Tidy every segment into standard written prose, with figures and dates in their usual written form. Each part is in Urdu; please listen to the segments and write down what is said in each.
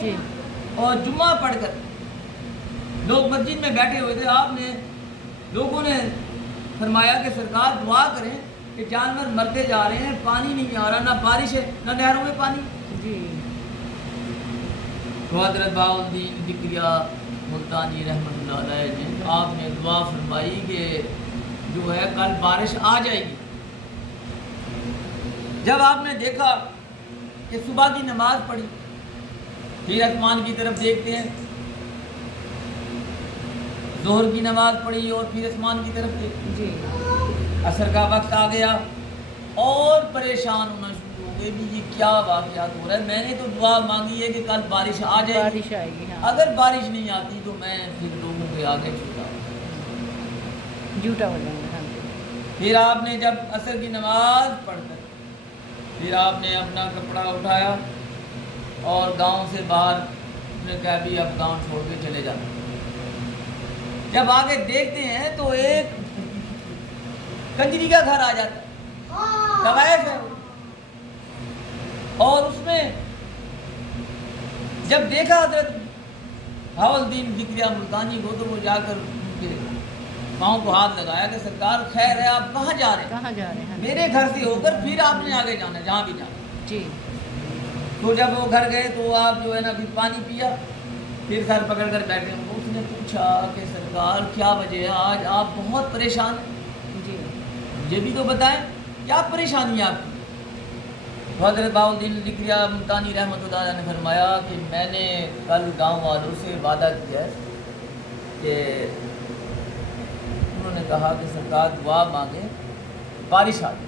جی اور جمعہ پڑھ کر لوگ مسجد میں بیٹھے ہوئے تھے، آپ نے لوگوں نے فرمایا کہ سرکار دعا کریں کہ جانور مرتے جا رہے ہیں، پانی نہیں آ رہا، نہ بارش ہے نہ نہروں میں پانی۔ جی تو حضرت بہاؤالدین ذکریہ ملتانی رحمۃ اللہ علیہ نے آپ نے دعا فرمائی کہ جو ہے کل بارش آ جائے گی۔ جب آپ نے دیکھا کہ صبح کی نماز پڑھی، پھر آسمان کی طرف دیکھتے ہیں، ظہر کی نماز پڑھی اور پھر آسمان کی طرف دیکھتے ہیں، جی عصر کا وقت آ گیا اور پریشان ہونا شروع ہو گئے بھی یہ کیا واقعات ہو رہا ہے۔ میں نے تو دعا مانگی ہے کہ کل بارش آ جائے گی، بارش آئے گی، ہاں اگر بارش نہیں آتی تو میں پھر لوگوں کے آگے جھوٹا ہوں۔ جھوٹا ہو جائیں گے، ہاں جی پھر آپ نے جب عصر کی نماز پڑھ کر پھر آپ نے اپنا کپڑا اٹھایا اور گاؤں سے باہر نے کہا بھی اب گاؤں چھوڑ کے چلے جانا۔ جب آگے دیکھتے ہیں تو ایک کنجری کا گھر آ جاتا ہے، طوائف ہے وہ، اور اس میں جب دیکھا حضرت بہاؤالدین ذکریہ ملتانی کو تو وہ جا کر ان کے پاؤں کو ہاتھ لگایا کہ سرکار خیر ہے، آپ کہاں جا رہے ہیں؟ کہاں جا رہے ہیں؟ میرے گھر سے ہو کر پھر آپ نے آگے جانا ہے، جہاں بھی جانا۔ جی تو جب وہ گھر گئے تو آپ جو ہے نا پھر پانی پیا، پھر سر پکڑ کر بیٹھے۔ اس نے پوچھا کہ سرکار کیا وجہ ہے، آج آپ بہت پریشان ہیں، جی مجھے بھی تو بتائیں کیا پریشانی ہے آپ کی؟ تو حضرت بہاؤالدین ذکریہ ملتانی رحمۃ اللہ علیہ نے فرمایا کہ میں نے کل گاؤں والوں سے وعدہ کیا ہے کہ انہوں نے کہا کہ سرکار دعا مانگے بارش آ جائے،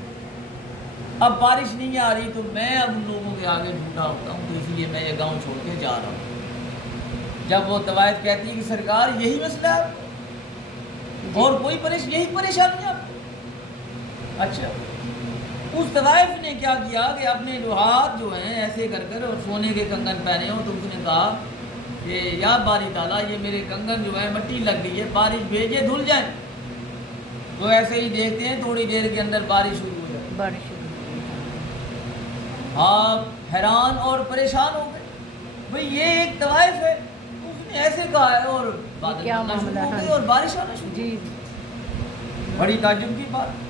اب بارش نہیں آ رہی تو میں اب ان لوگوں کے آگے جھوٹا ہوتا ہوں، تو اس لیے میں یہ گاؤں چھوڑ کے جا رہا ہوں۔ جب وہ طوائف کہتی ہے کہ سرکار یہی مسئلہ ہے آپ کو؟ اور کوئی یہی پریشانی ہے آپ کو؟ اچھا، اس طوائف نے کیا کیا کہ اپنے جو ہاتھ جو ہیں ایسے کر کر اور سونے کے کنگن پہنے ہوں، تو اس نے کہا کہ یا باری تعالیٰ یہ میرے کنگن جو ہے مٹی لگ گئی ہے، بارش بھیجے دھل جائیں۔ تو ایسے ہی دیکھتے ہیں تھوڑی دیر کے اندر بارش شروع ہو جائے۔ بارش شروع ہو گئی، آپ حیران اور پریشان ہو گئے، بھئی یہ ایک طوائف ہے، اس نے ایسے کہا ہے اور بادل کیا بننا معاملہ شروع ہو ہے؟ گئی اور بارش آنا شروع ہو جی گئی۔ بڑی تعجب کی بات۔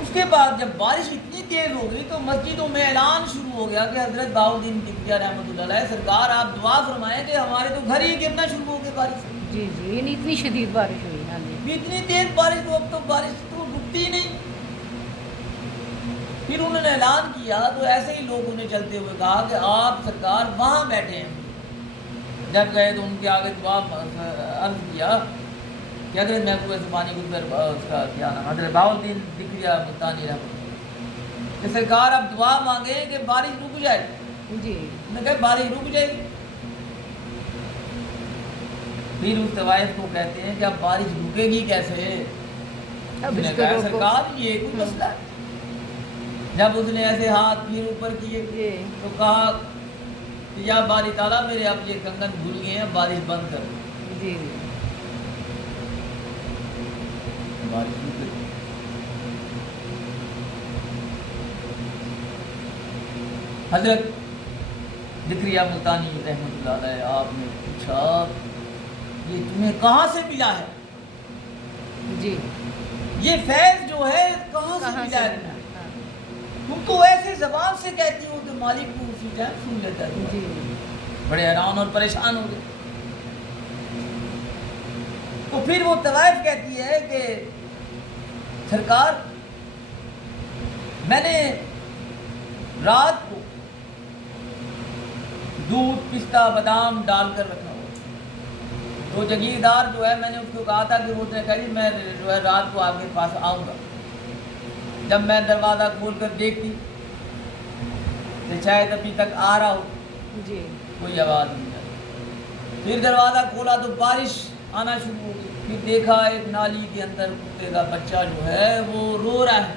اس کے بعد جب بارش اتنی تیز ہو گئی تو مسجدوں میں اعلان شروع ہو گیا کہ حضرت بہاؤالدین ذکریہ رحمۃ اللہ علیہ سرکار آپ دعا فرمائیں کہ ہمارے تو گھر ہی گرنا شروع ہو گئے بارش سے۔ جی جی یعنی اتنی شدید بارش ہوئی، ہاں جی اتنی تیز بارش، تو اب تو بارش تو رکتی ہی نہیں۔ پھر انہوں نے اعلان کیا تو ایسے ہی لوگوں نے چلتے ہوئے کہا کہ آپ سرکار وہاں بیٹھے ہیں۔ جب گئے تو ان کے آگے دعا عرض کیا کہ حضرت محبوب زبانی اس کا کیا نام حضرت بہاؤالدین ذکریہ ملتانی رحمۃ اللہ کہ سرکار اب دعا مانگیں کہ بارش رک جائے۔ جی انہوں نے کہا بارش رک جائے گی۔ پھر اس طوائف کو کہتے ہیں کہ اب بارش رکے گی کیسے؟ اب اس نے اس کو کہا روکو۔ سرکار یہ کوئی مسئلہ ہے۔ جب اس نے ایسے ہاتھ پھر اوپر کیے جی تو کہا کہ یا باری تعالیٰ میرے اب یہ کنگن بھول گئے ہیں، بارش بند کر دو۔ جی بارش رک گئی۔ حضرت ذکریہ ملتانی رحمۃ اللہ علیہ آپ نے پوچھا یہ تمہیں کہاں سے ملا ہے؟ جی یہ فیض جو ہے کہاں سے ملا ہے تمہیں؟ تم تو ایسے زبان سے کہتی ہو کہ مالک کو اسی ٹائم سن لیتا ہے۔ جی بڑے حیران اور پریشان ہو گئے۔ تو پھر وہ طوائف کہتی ہے کہ سرکار میں نے رات کو دودھ پستہ بادام ڈال کر رکھا ہوا، تو جگیردار جو ہے میں نے اس کو کہا تھا کہ وہ کہی میں جو ہے رات کو آپ کے پاس آؤں گا۔ جب میں دروازہ کھول کر دیکھتی کہ شاید ابھی تک آ رہا ہو، جی کوئی آواز نہیں آئی۔ پھر دروازہ کھولا تو بارش آنا شروع ہو گئی۔ پھر دیکھا ایک نالی کے اندر کتے کا بچہ جو ہے وہ رو رہا ہے،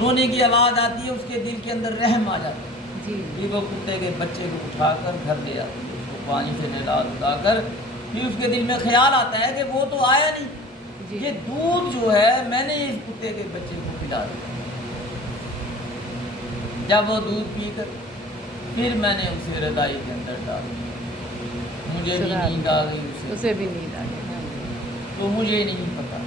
رونے کی آواز آتی ہے، اس کے دل کے اندر رحم آ جاتا ہے۔ جی پھر وہ کتے کے بچے کو اٹھا کر گھر لے آتی ہے، اس کو پانی سے نہلا دھلا کر، پھر اس کے دل میں خیال آتا ہے کہ وہ تو آیا نہیں، جی یہ دودھ جو ہے میں نے اس کتے کے بچے کو پلا دیا۔ جب وہ دودھ پی کر پھر میں نے اسے رضائی کے اندر ڈال دیا، مجھے بھی نیند آ گئی اسے بھی نیند آ گئی، ہاں تو مجھے نہیں پتا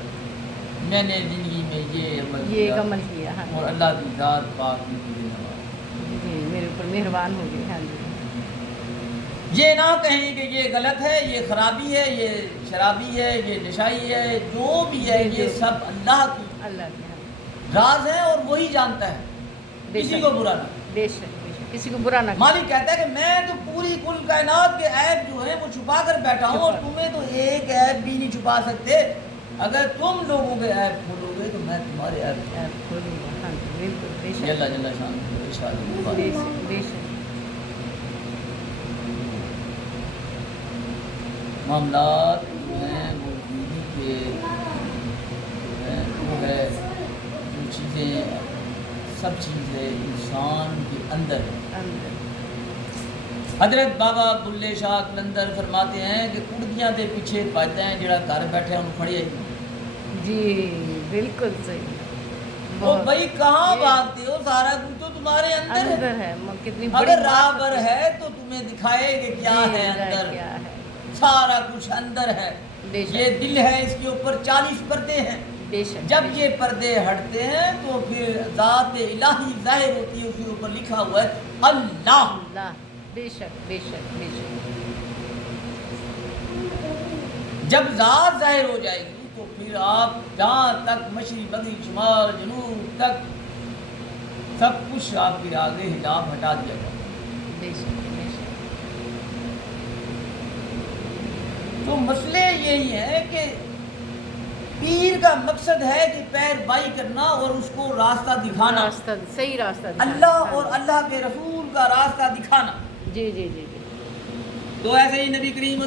میں نے زندگی میں یہ عمل جی، یہ کیا عمل کیا، ہاں اور اللہ کی ذات پاک نے مجھے نوازا۔ جی، میرے اوپر مہربان ہو گئے، ہاں جی، یہ نہ کہیں کہ یہ غلط ہے، یہ خرابی ہے، یہ شرابی ہے، یہ نشائی ہے، جو بھی ہے جی، یہ جو سب اللہ کی اللہ کے، ہاں راز ہے اور وہی جانتا ہے، بے کسی شک، کو برا نہ۔ بے شک بے شک، کسی کو برا نہ کرے۔ مالک کہتا ہے کہ میں تو پوری کل کائنات کے عیب جو ہیں وہ چھپا کر بیٹھا ہوں، اور تمہیں تو ایک عیب بھی نہیں چھپا سکتے۔ اگر تم لوگوں کے عیب کھولو گے تو میں تمہارے عیب کھولوں گا، ہاں جی، بالکل، بے شک، اللہ جل شان ارشاد بے شک، بے شک، معاملات جو ہیں وہ زندگی کے جو ہیں وہ ہے جو چیزیں سب چیزیں انسان کے اندر ہیں۔ اندر، حضرت بابا بلے شاہ قلندر فرماتے ہیں کہ کڑدیاں دے پیچھے بجتے ہیں جڑا گھر بیٹھے ان پھڑیا ہی نہیں۔ جی، بالکل صحیح، تو بہت بھائی کہاں یہ بھاگتے ہو؟ سارا کچھ تو تمہارے اندر ہے۔ اندر ہے، کتنی بڑی اگر راہ بات پر ہے تو تمہیں دکھائے کہ کیا جی، ہے اندر، کیا ہے، سارا کچھ اندر ہے۔ بے شک، یہ دل ہے، اس کے اوپر 40 پردے ہیں، بے شک، جب بے یہ پردے ہٹتے ہیں تو پھر ذات الہی ظاہر ہوتی ہے، اس کے اوپر لکھا ہوا ہے اللہ۔ اللہ، بے شک، بے شک، بے شک، جب ذات ظاہر ہو جائے گی تو پھر آپ جہاں تک مشرق مغرب شمال جنوب تک سب کچھ آپ کے آگے حجاب ہٹا دیا جائے گا۔ بے شک، بے شک، تو مسئلے یہی ہے کہ پیر کا مقصد ہے کہ پیر بائی کرنا اور اس کو راستہ دکھانا، راستہ، صحیح راستہ دکھانا، اللہ ہاں اور اللہ کے رسول کا راستہ دکھانا۔ جی، جی، جی، جی، تو ایسے ہی نبی کریم